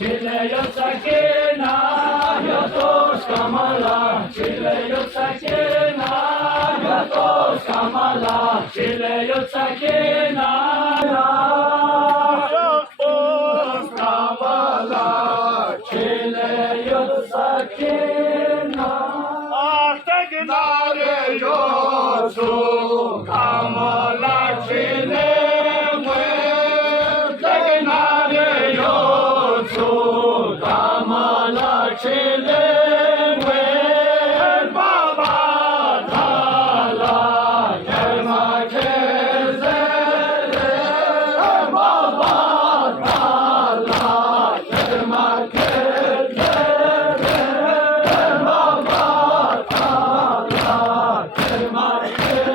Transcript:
Chile yo sakina, yo tos kamala. Chile yo sakina, yo tos kamala. Chile yo sakina, yo tos kamala. Chile yo sakina, artegnare yo su kamala. Chile Chile, when Baba Tala, Kerma Kezere, Baba Tala, Kerma Kezere, Baba Tala, Kerma Kezere.